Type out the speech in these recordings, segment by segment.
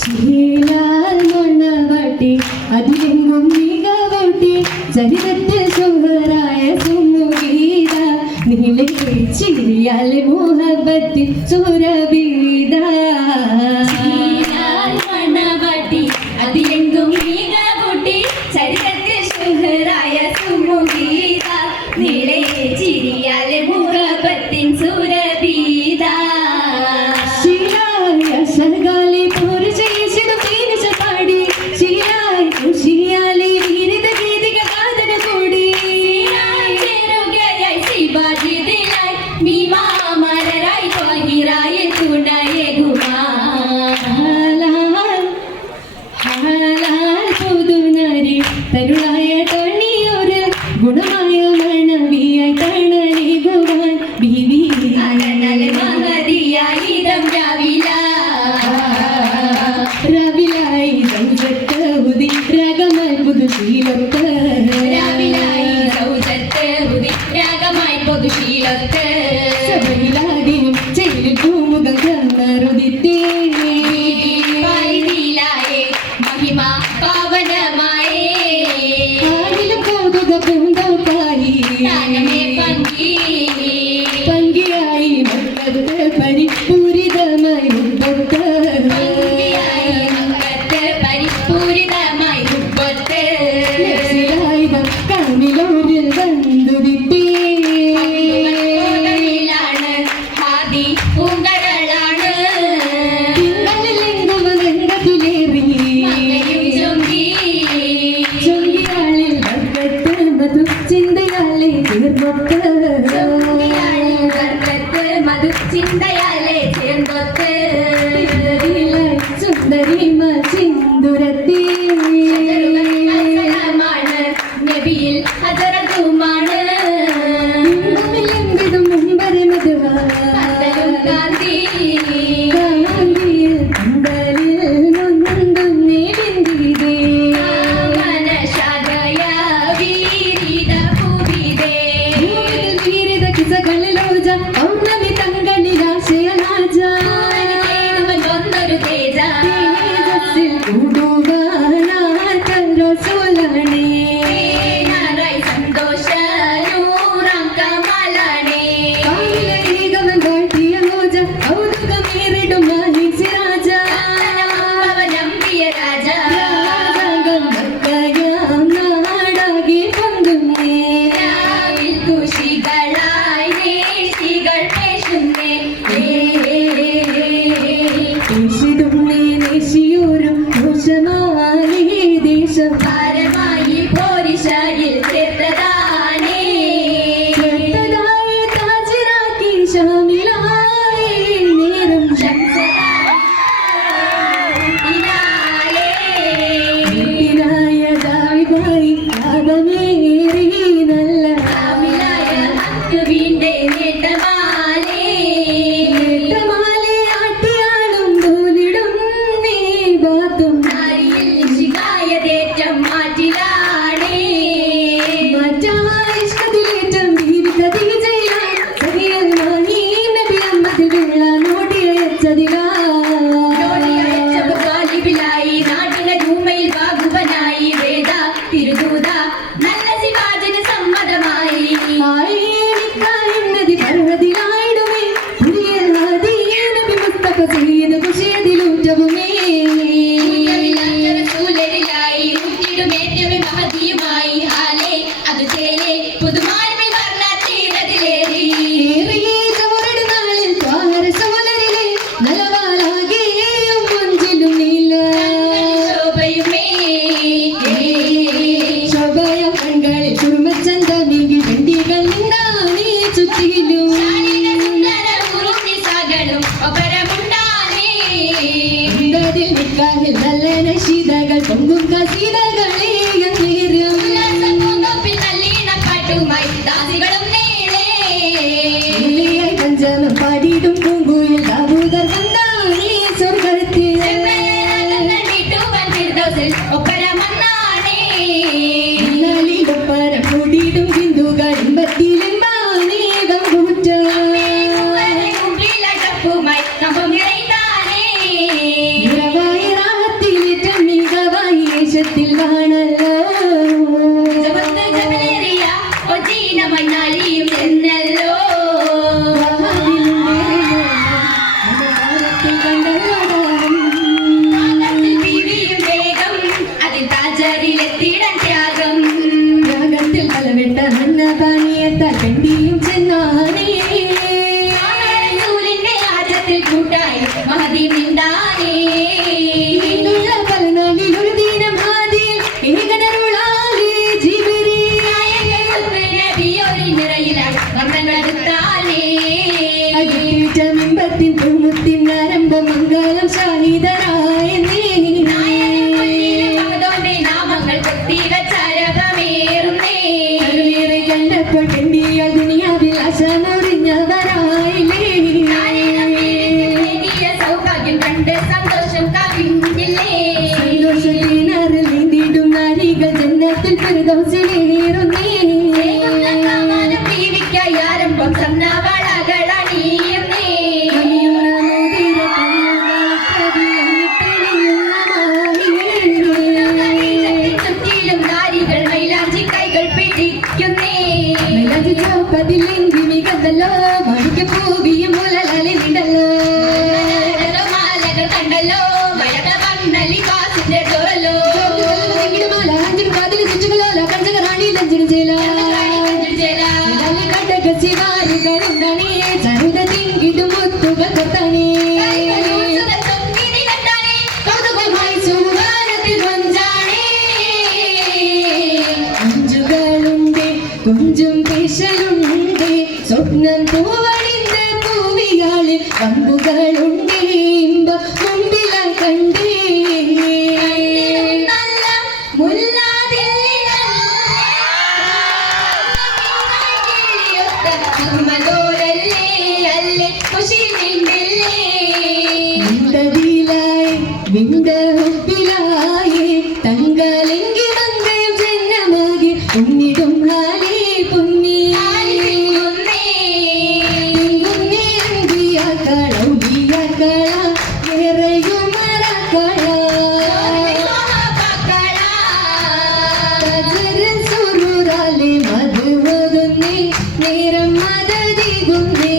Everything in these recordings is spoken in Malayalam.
ചിരിയാൽ മണ്ണവാട്ടി അതിലെങ്ങും മികവൂട്ടി ചരിതത്തിൽ സുഹറായ സുമുഗീത നീലെ ചിരിയാൽ മുഹബത്തിൽ സുരബീത ചിരിയാൽ മണ്ണവാട്ടി അതിലെങ്ങും മികവൂട്ടി ചരിതത്തിൽ സുഹറായ സുമുഗീത നീലെ ചിരിയാൽ മുഹബത്തിൽ സുരബീത ശകാലി പൂർ ചെയ്തു പീനിച്ച പാടി ശിയായി ഖുഷിയാലി വിരിത ഗീതിക കാതന കൂടി ചേരുകയായി സിബാജി ദിലായി മീമാ മലരായി പഹിറായി തുണയെ ഗുമാ ഹാലാൽ പുതുനരി തരുളായ കണിയൊരു ഗുണമായ മണവിയായി തണലി ഗുവാൻ ബീവി അനൽ മഹദിയായി ദം രാവില രാവിലായി സൗജത്ത് ഉദി രാഗമായി പുതുശീലത്ത് രാവിലായി സൗജത്ത് ഉദി രാഗമായി പുതുശീലത്ത് സഭയിലാകെയും ചെയ്തിൽ പൂമുഖം കന്നറുദിത്തേ പരിധിയിലായേ മഹിമ പാവനമായേ ആരിലും കൗതുക പൂന്തൗപ്പായി താനമേ പങ്കിയായി മക്കത്ത് പരിപൂരിതമായി മുമ്പത്ത് കണ്ണിലൂരിൽ വന്നുവിട്ടേ ഹാദി പൂങ്കരളാണ് ലിംഗമലംഗത്തിലേറി ചൊങ്കിയാളിൽ വർക്കത്ത് മധു ചിന്തയാലെ തീർന്നൊത്ത് മധു ചിന്തയാലെ ചേർന്നൊത്ത് സുന്ദരിമ ചിന്തുരത്തേ നബിയിൽ ഹദറതുമാണ് വിധം മുമ്പരെ മധുവാന്തിയിൽ അമ്പലിൽ നൊന്നുണ്ടേ വിന്തിതേ മനശാദയ വീരിത പൂവിതേ വീരിത കിസകളിലോജ ഔന്നമി തങ്കളിലാശയനാജ വന്നൊരു തേജ തേജസ്സിൽ കൂടുവാനാക്കല്ലോ സോലാണേ പാടിടും പൂങ്കുയിൽ ദാവൂദർ വന്നാനേ സ്വർഗ്ഗത്തിൽ ഒപ്പര മന്നാനേ ഒപ്പര കൂടിയിടും ബിന്ദുകൾ ഇമ്പത്തിലെമ്പാനേ ഗംഭൂറ്റ നിറവായി മാനത്തിൽ കൂട്ടായി മഹതി മിണ്ടാനേ പല നാളിൽ ഒരു ദിനം ആദിയിൽ ഏകനരുളാലേ നിറയിലായി വർണ്ണങ്ങളെടുത്താനേ മിമ്പത്തിൻ പൂമുത്തിൻ ആരംഭ മംഗളം ഷാഹിദരായ നാമങ്ങൾ കൊത്തിവച്ചാരകമേറുന്നേ കണ്ടപ്പോൾ കണ്ടിയ ദുനിയാവിൽ അശനൊറിഞ്ഞവരായില്ലേ സൗഭാഗ്യം കണ്ട് സന്തോഷം കവിഞ്ഞില്ലേ സന്തോഷത്തിനറിൽ നീന്തിടും നാരികൾ ജന്നത്തിൽ ഫിർദൗസിലേറുന്നേ ജീവിക്കായി ആരംഭം സന്നവളകളണിയുന്നേ ചുറ്റിലും നാരികൾ മൈലാഞ്ചി കൈകൾ പിടിക്കുന്നേ മൈലാഞ്ചി ചോപ്പതിലെങ്കി മികതല്ലോ മണിക്ക് പൂവിയും മുലലാലെ നിടല്ലോ മാലകൾ കണ്ടല്ലോ മഴക വണ്ണലി കാസിന്റെ ചോരല്ലോ മാല അഞ്ചിന് കാതിൽ ചുറ്റുകളോ കഞ്ചകറാണി ലഞ്ചിന് ചേല ശിവാരികളുണ്ടണേ ചരുത തിങ്കിടും മുത്തുകൾ കൊത്തണേ അഞ്ചുകളുണ്ട് കുഞ്ചും പേശലുണ്ട് സ്വപ്നം പൂവണിந்த പൂവികളിൽ പമ്പുകളുണ്ട് ഇമ്പ മുമ്പില കണ്ടേ നല്ല വിന്തപ്പിലായി തങ്കലെങ്കി വന്ദയം ജന്മമാകി ഉന്നിടും ഹാലേ നേരം മദതികുന്നേ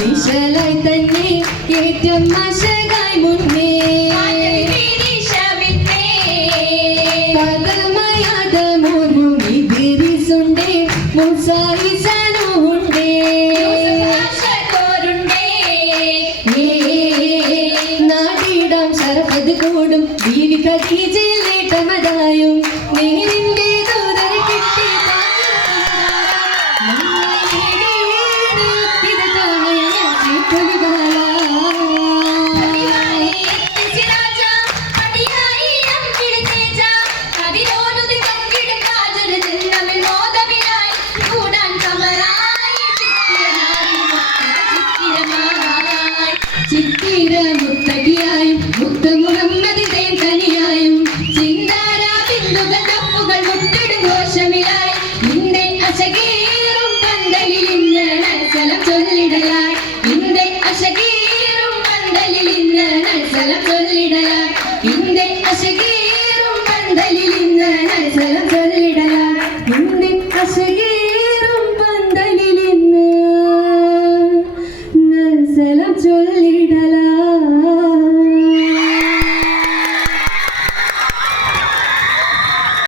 വിശലായി തന്നെ ഏറ്റവും മശകായി മുന്നേ പദമയാതമൊരു വിധിരിസുണ്ടേ മുസായിസനുണ്ടേ നാടിടാം ശരപത് കൂടും ബീവി ഖദീജയിലേട്ടമതായും നേരിന്റെ ദൂതരെ കിട്ടി ചിത്തിര മുത്തകിയായും മുത്ത മുഹമ്മദിന്റെ കനിയായും ചിന്താര ബിന്ദുകൾ തപ്പുകൾ മുട്ടിടും ഘോഷമിലായി നിന്റെ അശകീറും പന്തലിൽ ഇന്ന് നഴ്സലം ചൊല്ലിടലായി നിന്റെ അശകീറും പന്തലിൽ ഇന്ന് നഴ്സലം ചൊല്ലിടലായി നിന്റെ അശകീ